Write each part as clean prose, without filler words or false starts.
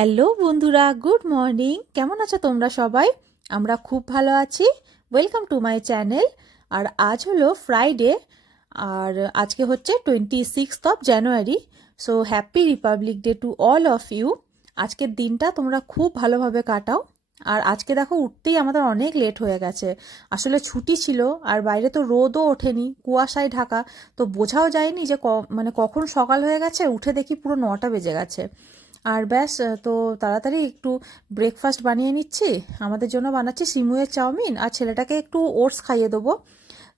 Hello বন্ধুরা, good morning. কেমন আছো তোমরা সবাই? আমরা খুব ভালো আছি। Welcome to my channel. আর আজ হলো ফ্রাইডে, আর আজকে হচ্ছে 26 January. So happy Republic Day to all of you. আজকের দিনটা তোমরা খুব ভালোভাবে কাটাও। আর আজকে দেখো উঠতেই আমাদের অনেক লেট হয়ে গেছে। আসলে ছুটি ছিল, আর বাইরে তো রোদও ওঠেনি, কুয়াশায় ঢাকা। তো বোঝাও যায়নি যে মানে কখন সকাল হয়ে গেছে। উঠে দেখি পুরো 9টা বেজে গেছে। আর ব্যাস, তো তাড়াতাড়ি একটু ব্রেকফাস্ট বানিয়ে নিচ্ছি। আমাদের জন্য বানাচ্ছি সিমুয়ের চাউমিন, আর ছেলেটাকে একটু ওটস খাইয়ে দেবো।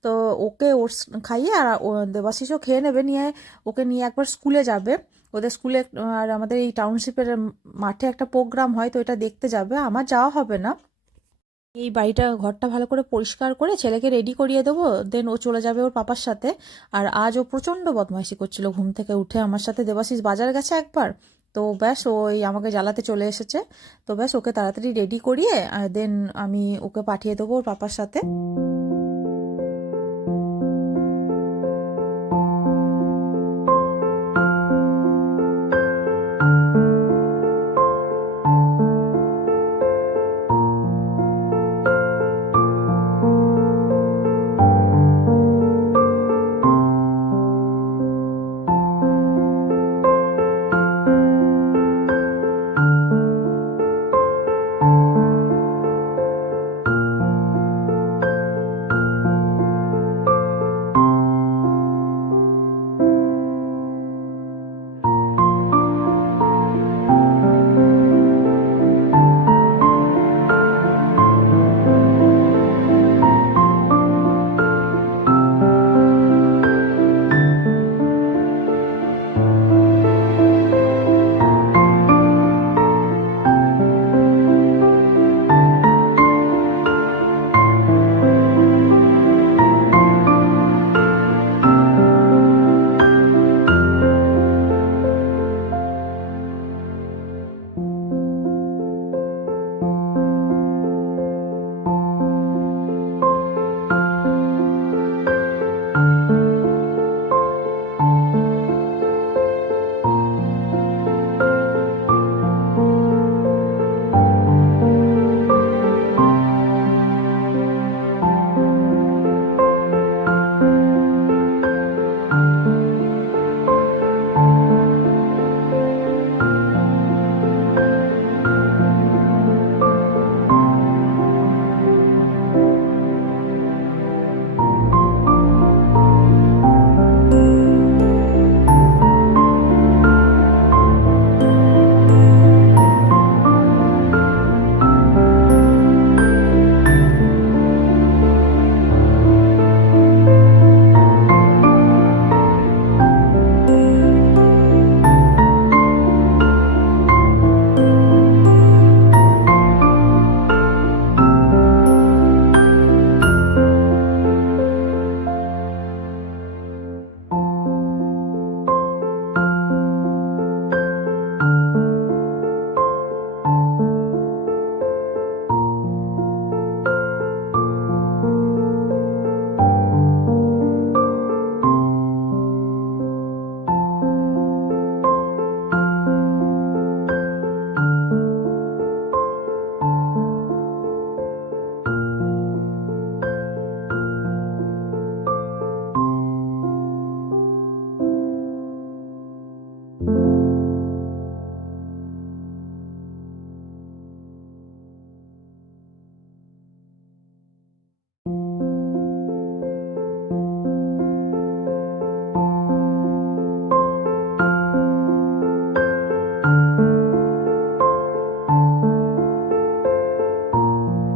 তো ওকে ওটস খাইয়ে, আর দেবাশিসও খেয়ে নেবে, নিয়ে ওকে নিয়ে একবার স্কুলে যাবে। ওদের স্কুলে আর আমাদের এই টাউনশিপের মাঠে একটা প্রোগ্রাম হয়, তো এটা দেখতে যাবে। আমার যাওয়া হবে না। এই ঘরটা ভালো করে পরিষ্কার করে ছেলেকে রেডি করিয়ে দেবো, দেন ও চলে যাবে ওর পাপার সাথে। আর আজ ও প্রচণ্ড বদমাইশি করছিল ঘুম থেকে উঠে আমার সাথে। দেবাশিস বাজার গেছে একবার, তো ব্যাস ওই আমাকে জ্বালাতে চলে এসেছে। তো ব্যাস ওকে তাড়াতাড়ি রেডি করিয়ে দেন আমি ওকে পাঠিয়ে দেবো ওর পাপার সাথে।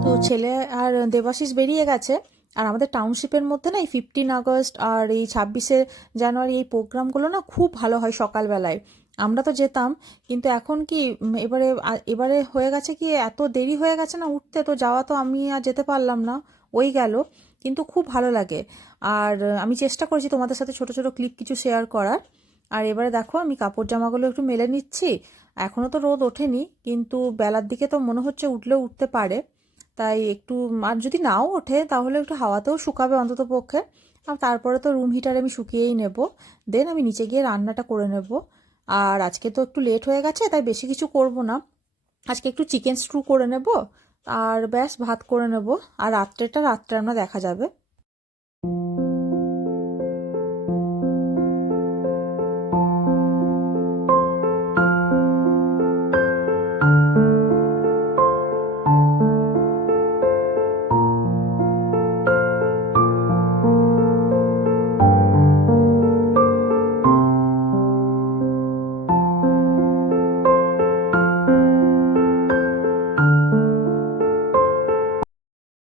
তো ছেলে আর দেবাশিস বেরিয়ে গেছে। আর আমাদের টাউনশিপের মধ্যে না এই 15 আগস্ট আর এই 26শে জানুয়ারি এই প্রোগ্রামগুলো না খুব ভালো হয় সকালবেলায়। আমরা তো যেতাম, কিন্তু এখন কি এবারে হয়ে গেছে কি, এত দেরি হয়ে গেছে না উঠতে, তো যাওয়া তো আমি আর যেতে পারলাম না, ওই গেল। কিন্তু খুব ভালো লাগে। আর আমি চেষ্টা করেছি তোমাদের সাথে ছোট ছোট ক্লিপ কিছু শেয়ার করার। আর এবারে দেখো আমি কাপড় জামাগুলো একটু মেলে নিচ্ছি। এখনও তো রোদ ওঠেনি, কিন্তু বেলার দিকে তো মনে হচ্ছে উঠলেও উঠতে পারে। তাই একটু, আর যদি নাও ওঠে তাহলে একটু হাওয়াতেও শুকাবে অন্তত পক্ষে। আর তারপরে তো রুম হিটারে আমি শুকিয়েই নেব। দেন আমি নিচে গিয়ে রান্নাটা করে নেব। আর আজকে তো একটু লেট হয়ে গেছে, তাই বেশি কিছু করব না। আজকে একটু চিকেন স্টু করে নেব, আর ব্যাস ভাত করে নেব। আর রাত্রে আমরা দেখা যাবে।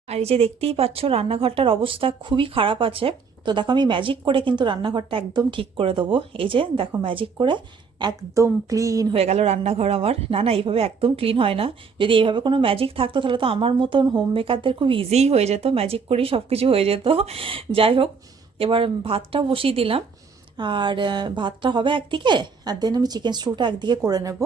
আর এই যে দেখতেই পাচ্ছ রান্নাঘরটার অবস্থা খুবই খারাপ আছে। তো দেখো আমি ম্যাজিক করে কিন্তু রান্নাঘরটা একদম ঠিক করে দেবো। এই যে দেখো ম্যাজিক করে একদম ক্লিন হয়ে গেল রান্নাঘর আমার। না না, এইভাবে একদম ক্লিন হয় না। যদি এইভাবে কোনো ম্যাজিক থাকতো তাহলে তো আমার মতন হোম মেকারদের খুব ইজিই হয়ে যেত, ম্যাজিক করেই সব কিছু হয়ে যেত। যাই হোক, এবার ভাতটা বসিয়ে দিলাম। আর ভাতটা হবে একদিকে, আর দেন আমি চিকেন স্টুটা একদিকে করে নেব।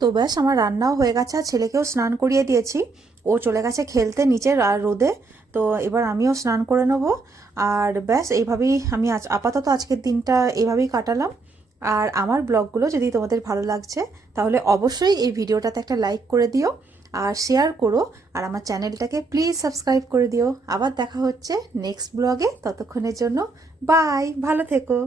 তো ব্যাস আমার রান্নাও হয়ে গেছে, আর ছেলেকেও স্নান করিয়ে দিয়েছি। ও চলে গেছে খেলতে নিচের আর রোদে। তো এবার আমিও স্নান করে নেব। আর ব্যাস এইভাবেই আমি আপাতত আজকের দিনটা এইভাবেই কাটালাম। আর আমার ব্লগগুলো যদি তোমাদের ভালো লাগছে তাহলে অবশ্যই এই ভিডিওটাতে একটা লাইক করে দিও, আর শেয়ার করো, আর আমার চ্যানেলটাকে প্লিজ সাবস্ক্রাইব করে দিও। আবার দেখা হচ্ছে নেক্সট ব্লগে, ততক্ষণের জন্য বাই, ভালো থেকো।